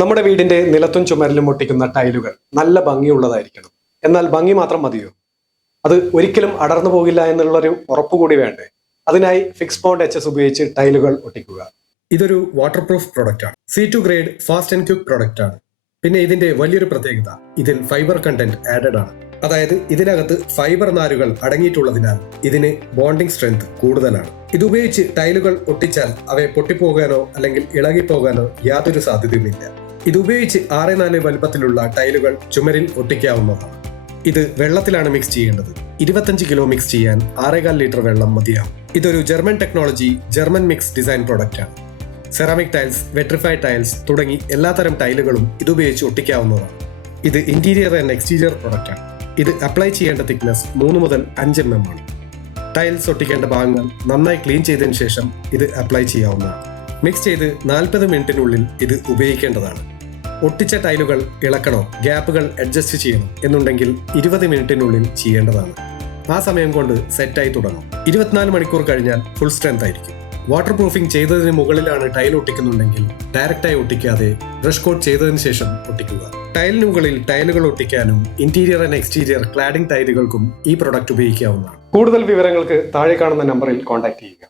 നമ്മുടെ വീടിന്റെ നിലത്തും ചുമരിലും ഒട്ടിക്കുന്ന ടൈലുകൾ നല്ല ഭംഗിയുള്ളതായിരിക്കണം. എന്നാൽ ഭംഗി മാത്രം മതിയോ? അത് ഒരിക്കലും അടർന്നു പോകില്ല എന്നുള്ളൊരു ഉറപ്പുകൂടി വേണ്ടേ? അതിനായി ഫിക്സ് ബോണ്ട് HS ഉപയോഗിച്ച് ടൈലുകൾ ഒട്ടിക്കുക. ഇതൊരു വാട്ടർ പ്രൂഫ് പ്രൊഡക്റ്റ് ആണ്. C2 grade fast and quick product ആണ്. പിന്നെ ഇതിന്റെ വലിയൊരു പ്രത്യേകത, ഇതിൽ ഫൈബർ കണ്ടന്റ് ആഡഡ് ആണ്. അതായത് ഇതിനകത്ത് ഫൈബർ നാരുകൾ അടങ്ങിയിട്ടുള്ളതിനാൽ ഇതിന് ബോണ്ടിങ് സ്ട്രെങ്ത് കൂടുതലാണ്. ഇതുപയോഗിച്ച് ടൈലുകൾ ഒട്ടിച്ചാൽ അവയെ പൊട്ടിപ്പോകാനോ അല്ലെങ്കിൽ ഇളകിപ്പോകാനോ യാതൊരു സാധ്യതയുമില്ല. ഇതുപയോഗിച്ച് 6x4 വലുപ്പത്തിലുള്ള ടൈലുകൾ ചുമരിൽ ഒട്ടിക്കാവുന്നതാണ്. ഇത് വെള്ളത്തിലാണ് മിക്സ് ചെയ്യേണ്ടത്. 25 കിലോ മിക്സ് ചെയ്യാൻ 6.25 ലിറ്റർ വെള്ളം മതിയാവും. ഇതൊരു German technology German mix design product ആണ്. സെറാമിക് ടൈൽസ്, വെട്രിഫൈഡ് ടൈൽസ് തുടങ്ങി എല്ലാത്തരം ടൈലുകളും ഇതുപയോഗിച്ച് ഒട്ടിക്കാവുന്നതാണ്. ഇത് ഇന്റീരിയർ ആൻഡ് എക്സ്റ്റീരിയർ പ്രൊഡക്റ്റ് ആണ്. ഇത് അപ്ലൈ ചെയ്യേണ്ട തിക്നെസ് 3 മുതൽ 5 mm ആണ്. ടൈൽസ് ഒട്ടിക്കേണ്ട ഭാഗങ്ങൾ നന്നായി ക്ലീൻ ചെയ്തതിനു ശേഷം ഇത് അപ്ലൈ ചെയ്യാവുന്നതാണ്. മിക്സ് ചെയ്ത് 40 മിനിറ്റിനുള്ളിൽ ഇത് ഉപയോഗിക്കേണ്ടതാണ്. ഒട്ടിച്ച ടൈലുകൾ ഇളക്കണോ, ഗ്യാപ്പുകൾ അഡ്ജസ്റ്റ് ചെയ്യണം എന്നുണ്ടെങ്കിൽ 20 മിനിറ്റിനുള്ളിൽ ചെയ്യേണ്ടതാണ്. ആ സമയം കൊണ്ട് സെറ്റായി തുടങ്ങും. 24 മണിക്കൂർ കഴിഞ്ഞാൽ ഫുൾ സ്ട്രെങ്ത് ആയിരിക്കും. വാട്ടർ പ്രൂഫിംഗ് ചെയ്തതിന് മുകളിലാണ് ടൈൽ ഒട്ടിക്കുന്നുണ്ടെങ്കിൽ ഡയറക്റ്റായി ഒട്ടിക്കാതെ ബ്രഷ് കോട്ട് ചെയ്തതിനു ശേഷം ഒട്ടിക്കുക. ടൈലിന് മുകളിൽ ടൈലുകൾ ഒട്ടിക്കാനും ഇന്റീരിയർ ആൻഡ് എക്സ്റ്റീരിയർ ക്ലാഡിംഗ് ടൈലുകൾക്കും ഈ പ്രൊഡക്റ്റ് ഉപയോഗിക്കാവുന്നതാണ്. കൂടുതൽ വിവരങ്ങൾക്ക് താഴെ കാണുന്ന നമ്പറിൽ കോൺടാക്ട് ചെയ്യുക.